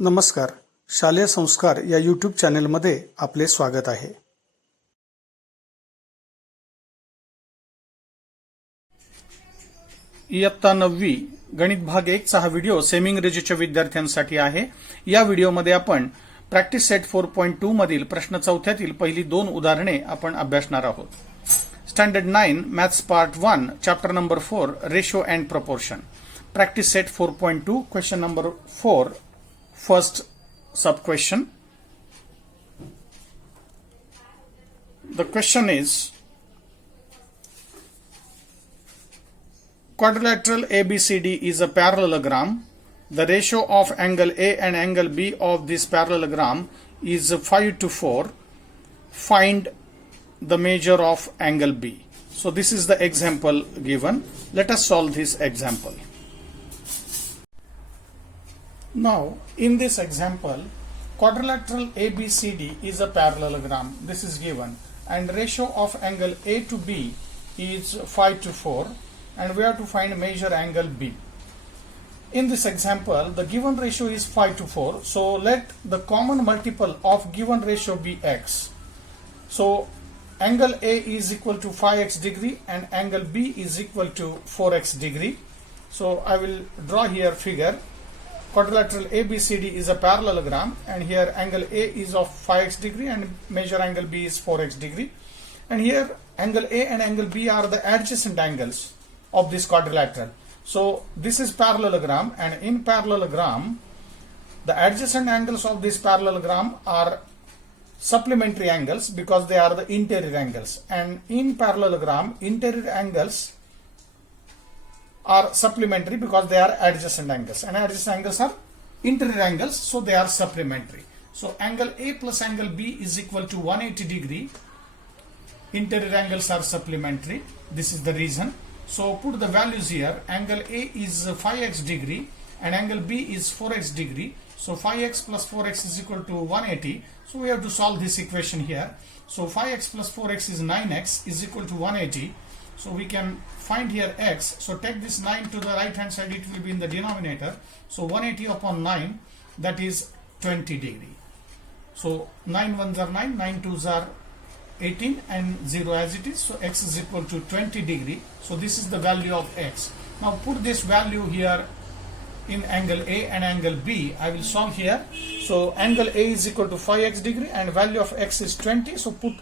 नमस्कार. शालेय संस्कार या यूट्यूब चॅनेलमध्ये आपले स्वागत आहे. इयत्ता 9वी गणित भाग 1 चा हा व्हिडिओ सेमी इंग्रजीच्या विद्यार्थ्यांसाठी आहे. या व्हिडिओमध्ये आपण प्रॅक्टिस सेट 4.2 मधील प्रश्न चौथ्यातील पहिली 2 उदाहरणे आपण अभ्यासणार आहोत. Standard 9 maths part 1 chapter number 4 ratio and proportion. Practice set 4.2 question number 4 first sub question. The question is, quadrilateral ABCD is a parallelogram. The ratio of angle A and angle B of this parallelogram is 5:4. Find the measure of angle B. So this is the example given. Let us solve this example. Now, in this example, quadrilateral ABCD is a parallelogram. This is given, and ratio of angle A to B is 5:4, and we have to find measure angle B. In this example, the given ratio is 5:4, so let the common multiple of given ratio be x. So, angle A is equal to 5x degree and angle B is equal to 4x degree. So, I will draw here figure. Quadrilateral ABCD is a parallelogram, and here angle A is of 5x degree and measure angle B is 4x degree, and here angle A and angle B are the adjacent angles of this quadrilateral. So this is parallelogram, and in parallelogram the adjacent angles of this parallelogram are supplementary angles because they are the interior angles, and in parallelogram interior angles are supplementary because they are adjacent angles, and adjacent angles are interior angles, so they are supplementary. So angle A plus angle B is equal to 180 degree. Interior angles are supplementary. This is the reason. So put the values here. Angle A is 5x degree and angle B is 4x degree. So 5x plus 4x is equal to 180. So we have to solve this equation here. So 5x plus 4x is 9x is equal to 180. So we can find here x. So take this 9 to the right hand side, it will be in the denominator. So 180 upon 9, that is 20 degree. So 9 ones are 9, 9 twos are 18, and 0 as it is. So x is equal to 20 degree. So this is the value of x. Now put this value here in angle A and angle B. I will solve here. So angle A is equal to 5x degree and value of x is 20. So put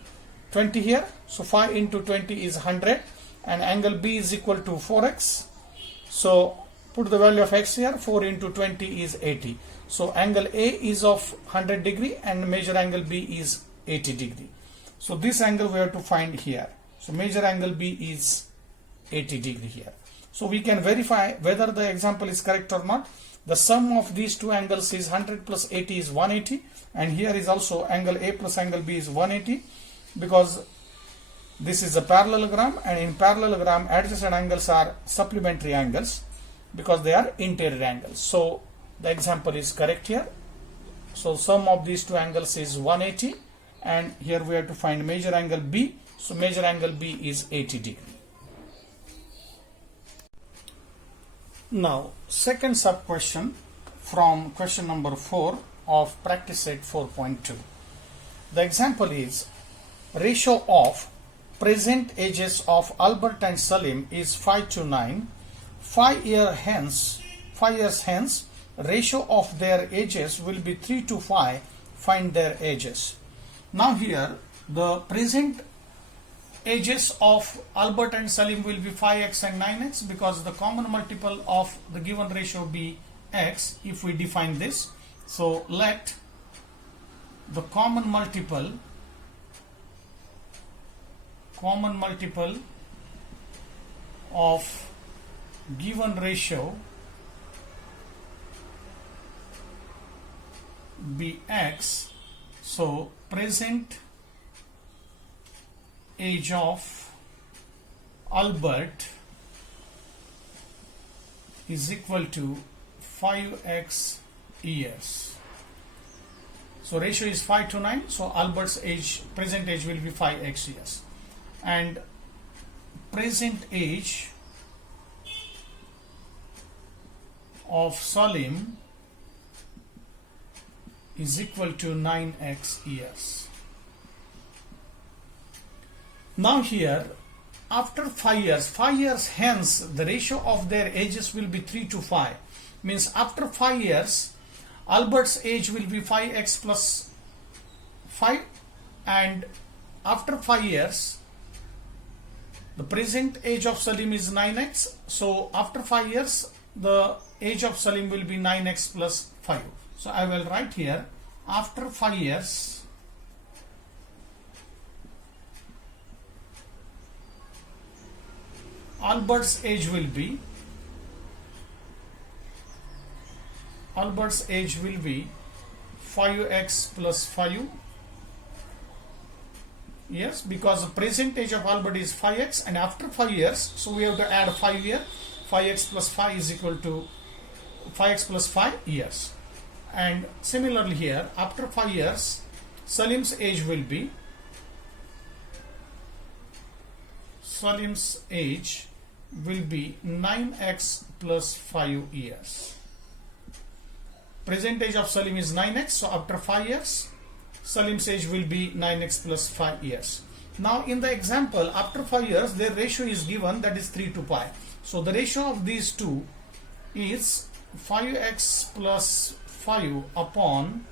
20 here. So 5 into 20 is 100. And angle B is equal to 4x. So put the value of x here. 4 into 20 is 80. So angle A is of 100 degree and measure angle B is 80 degree. So this angle we have to find here. So measure angle B is 80 degree here. So we can verify whether the example is correct or not. The sum of these two angles is 100 plus 80 is 180, and here is also angle A plus angle B is 180, because this is a parallelogram, and in parallelogram adjacent angles are supplementary angles because they are interior angles. So the example is correct here. So sum of these two angles is 180, and here we have to find measure angle B. So measure angle B is 80 degree. Now second sub question from question number 4 of practice set 4.2. The example is ratio of present ages of Albert and Salim is 5:9. 5 years hence, ratio of their ages will be 3:5. Find their ages. Now here, the present ages of Albert and Salim will be 5x and 9x because the common multiple of the given ratio be x if we define this. So let the common multiple of given ratio be x. So present age of Albert is equal to 5x years. So ratio is 5:9. So Albert's present age will be 5x years. And present age of Salim is equal to 9x years. Now here, after 5 years hence the ratio of their ages will be 3 to 5. Means after 5 years, Albert's age will be 5x plus 5, and after 5 years, the present age of Salim is 9x. So after 5 years, the age of Salim will be 9x plus 5. So I will write here, after 5 years, Albert's age will be 5x plus 5. Yes, because the present age of Albert is 5x, and after 5 years, so we have to add 5 here. 5x plus 5 is equal to 5x plus 5 years. And similarly here, after 5 years, Salim's age will be 9x plus 5 years. Present age of Salim is 9x, so after 5 years, Salim's age will be 9x plus 5 years. Now in the example, after 5 years, their ratio is given, that is 3 to pi. So the ratio of these two is 5x plus 5 upon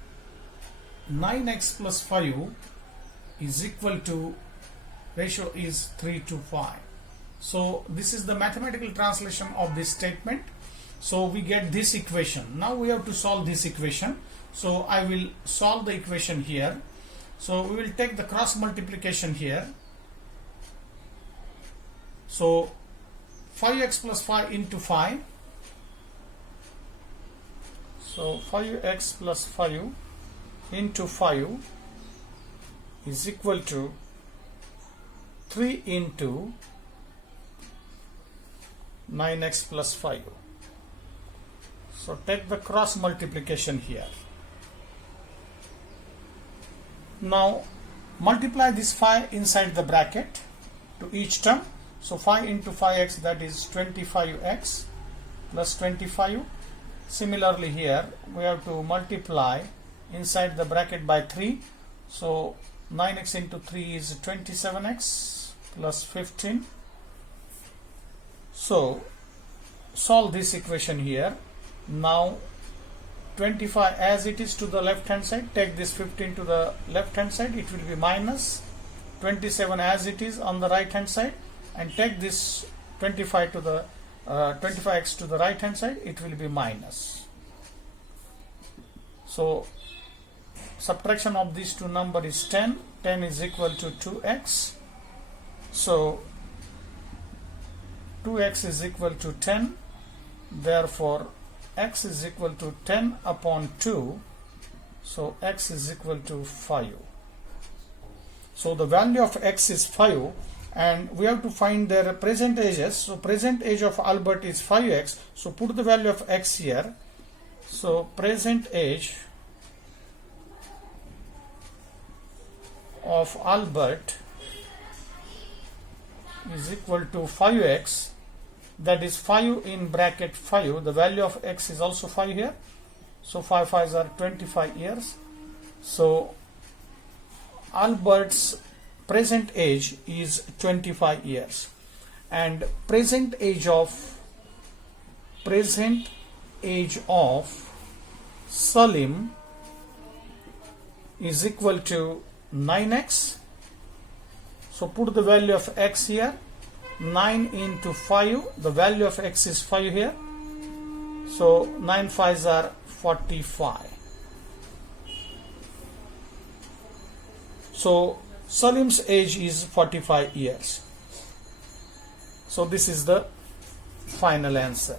9x plus 5 is equal to, ratio is 3 to 5. So this is the mathematical translation of this statement. So we get this equation. Now we have to solve this equation. So I will solve the equation here. So we will take the cross multiplication here. So 5x plus 5 into 5. So 5x plus 5 into 5 is equal to 3 into 9x plus 5. So take the cross multiplication here. Now multiply this 5 inside the bracket to each term. So 5 into 5x, that is 25x plus 25. Similarly here we have to multiply inside the bracket by 3. So 9x into 3 is 27x plus 15. So solve this equation here. Now 25 as it is to the left hand side, take this 15 to the left hand side, it will be minus 27 as it is on the right hand side, and take this 25 to the 25x to the right hand side, it will be minus. So subtraction of these two numbers is 10. 10 is equal to 2x. So 2x is equal to 10. Therefore x is equal to 10 upon 2. So x is equal to 5. So the value of x is 5, and we have to find their present ages. So present age of Albert is 5x. So put the value of x here. So present age of Albert is equal to 5x, that is 5 in bracket 5. The value of x is also 5 here. So 5 5s are 25 years. So Albert's present age is 25 years, and present age of Salim is equal to 9x. So put the value of x here. 9 into 5, the value of x is 5 here. So 9 5s are 45. So Salim's age is 45 years. So this is the final answer.